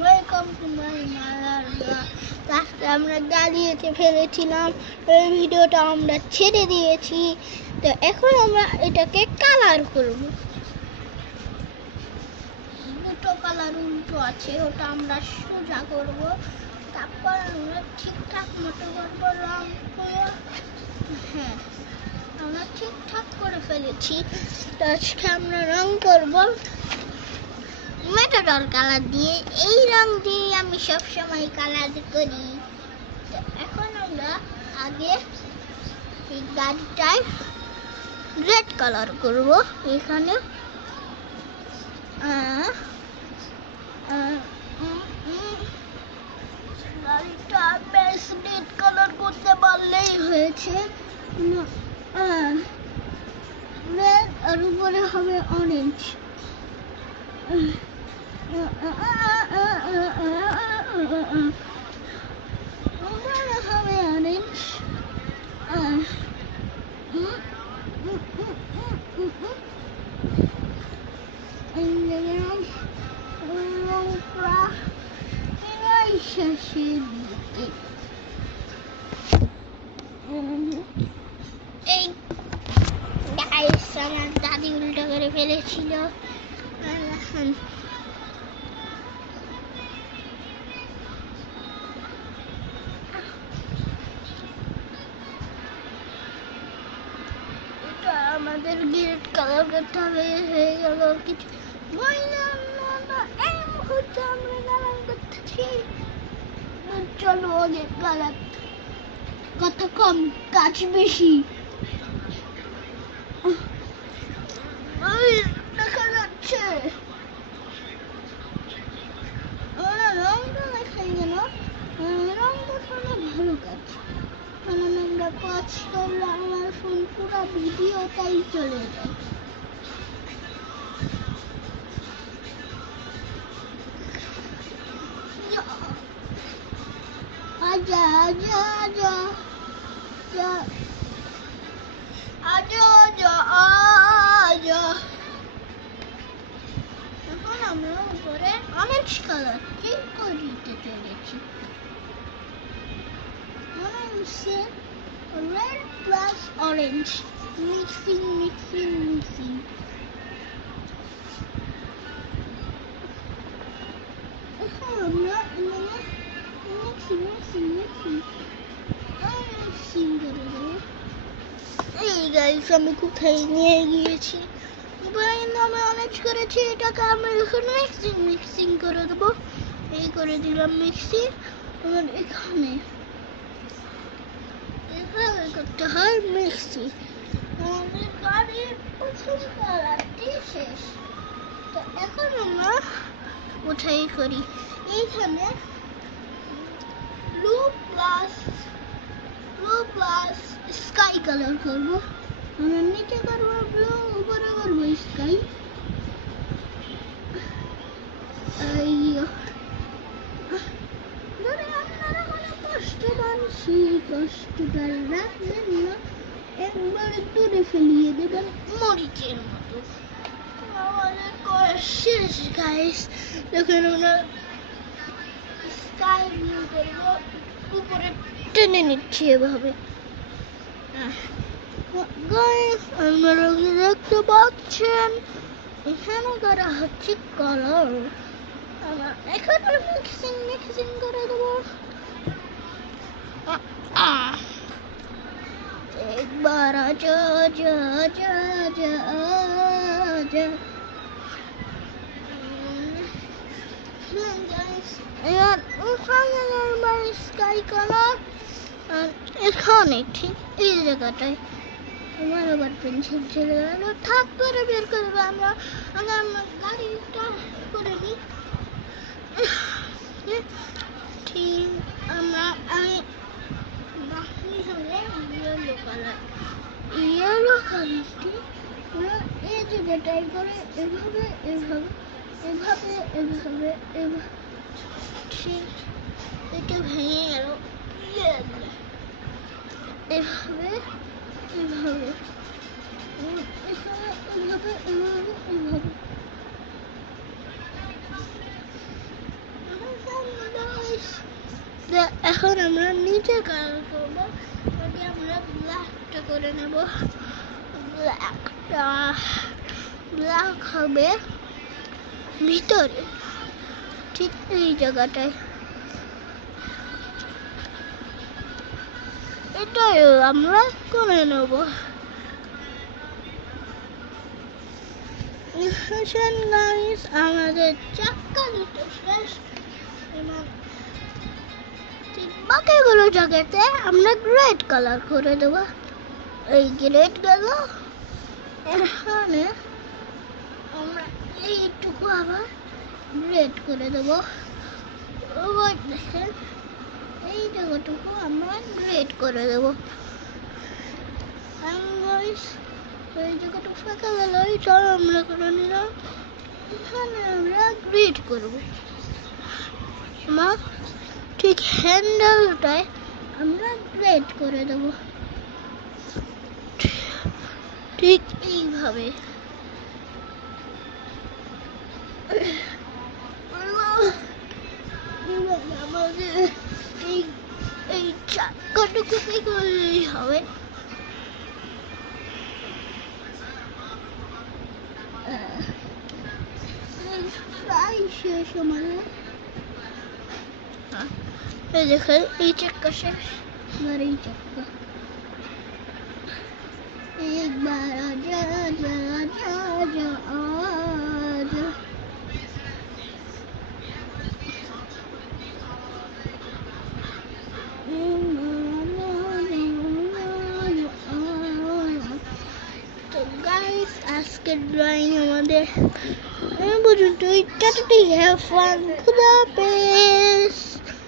Welcome to my mother blog. আজকে আমরা দাঁড়িয়েতে ফেলেছিলাম, এই ভিডিওটা আমরা ছেড়ে দিয়েছি। তো এখন আমরা এটাকে কালার করব। দুটো কালার উল্টো আছে, ওটা আমরা সোজা করব। তারপর আমরা ঠিকঠাক মতো করবো রং করব। হ্যাঁ, আমরা ঠিকঠাক করে ফেলেছি। তো আজকে আমরা রং করব মেটাডল কালার দিয়ে। এই রং দিয়ে আমি সবসময় কালার করি। তো এখন আমরা আগে এই গাড়িটায় রেড কালার করব। এখানে গাড়িটা বেশ রেড কালার করতে পারলেই হয়েছে। রেড আর উপরে হবে অরেঞ্জ। উপরে হবে অরেঞ্জ। এই আমার দাদি উল্টো করে ফেলেছিল। আমাদের গ্রেড কালার করতে হবে। হয়ে গেল কিছু এই মুহূর্তে আমরা কালার করতেছি। চলো আগে কালার, কত কম কাজ বেশি দেখা যাচ্ছে। রংটা দেখাই গেল, রং দেখানো ভালো কাজ। কারণ আমরা কাজ করলে আমার ফোন পুরো ভিডিওটাই চলে যায়। আজা আজা আজা আজা আজা আজা। এখন আমরা উপরে অরেঞ্জ কালার করে দিতে চলেছি। Red plus orange mixing mixing mixing. এখন আমরা মিক্সিং মিক্সিং মিক্সিং মিক্সিং করে দেবো। এই গাইস, আমি কোথায় নিয়ে গিয়েছি। আমি অনেক করেছি, এটাকে আমরা এখন মিক্সিং মিক্সিং করে দেবো। এই করে দিলাম মিক্সিং। আমার এখানে এভাবে করতে হয় মিক্সিং। আমাদের গাড়ির প্রথম কালারটি শেষ। তো এখন আমরা কোথায় করি, এইখানে ব্লু প্লাস স্কাই কালার করবো। আমরা নিচে করবো ব্লু, উপরে করবো স্কাই। আপনারা কোনো কষ্ট পান, সেই কষ্টটা রাখবেন না, একবারে দূরে ফেলিয়ে দেবেন মরিচের মতো। আমাদের করা শেষ গাইস। দেখুন আমরা স্কাই ব্লু করবো, উপরে টেনে নিচ্ছি এভাবে। আপনারা কি দেখতে পাচ্ছেন, এখানে করা হচ্ছে কালার। আমরা এখন মিক্সিং মিক্সিং করে দেবো। একবার আজা আজা আজা আজা আজা। এবার ওখানে আমার স্কাই কালার, আর এখানে ঠিক এই জায়গাটায় আমার আবার পেন্সিল চলে গেল। থাক করে বের করবো আমরা। আগে আমরা গাড়িটা করে নিই। ঠিক আমরা ইয়েলো কালারটি এই জায়গাটাই করে এভাবে এভাবে এভাবে এভাবে এভাবে। ঠিক এটা ভেঙে গেল। এভাবে এভাবে এভাবে এভাবে এভাবে। এখন আমরা নিচে কালার করবো। আগে আমরা ব্ল্যাকটা করে নেব। ব্ল্যাক হবে ভিতরে, ঠিক এই জায়গাটায়। এটাই আমরা করে নেব। গাইস, আমাদের চাক্কা দুটো শেষ। বাকিগুলো জায়গাতে আমরা গ্রেড কালার করে দেবো। এই গ্রেড গেল। এখানে আমরা এইটুকু আবার গ্রেড করে দেবো। দেখেন এই জায়গাটুকু আমরা গ্রেড করে দেবো। এই জায়গাটুকু ফাঁকা গেল, এটা আমরা করে নিলাম। এখানে আমরা গ্রেড করবো। ঠিক হ্যান্ডেলটায় আমরা গ্রেড করে দেবো, ঠিক এইভাবে। আমাদের এই চাকাটুকু করলেই হবে। প্রায় শেষ আমাদের। এই দেখেন এই চাক্কা শেষ। এবার এই চাক্কা একবার আজা আজা আজা আজা আজা। তো গাইস, আজকের ড্রয়িং আমাদের পর্যন্ত। Have fun. খুদা হাফেজ।